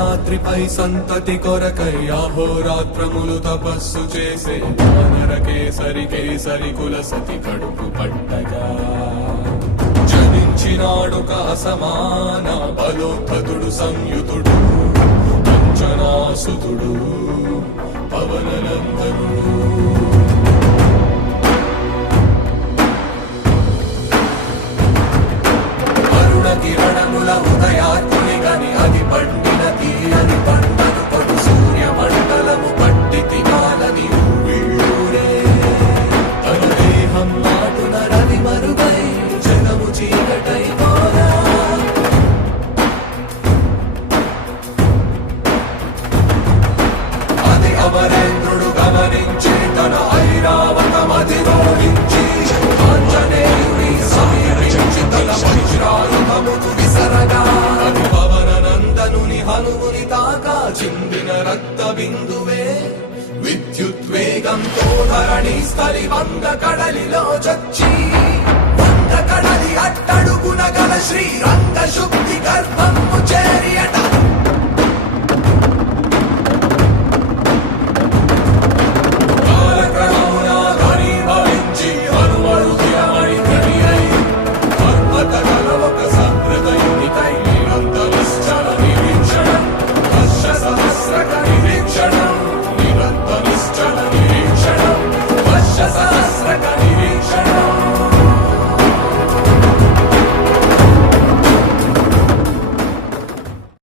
రాత్రిపై సంతతి కొరకై అహోరాత్రములు తపస్సు చేసే వానర కేసరి కేసరి కుల సతి కడుపు పట్టగా. జనించినాడొక అసమాన బలోద్ధతుడు సంయుతుడు అంజనాసుతుడు పవననందనుడు. అరుణ కిరణముల ఉదయాత్ముని గని అది పండు అమరేంద్రుడు గమనించి తన ఐరావతమది రోహించి ఆంజనేయుని సమీరించి తన వజ్రాయుధమును విసరగా. అది పవన నందనుని హనుముని తాకా చిందిన రక్త బిందువే విద్యుద్వేగంతో ధరణి స్థలి వంద కడలిలో చచ్చి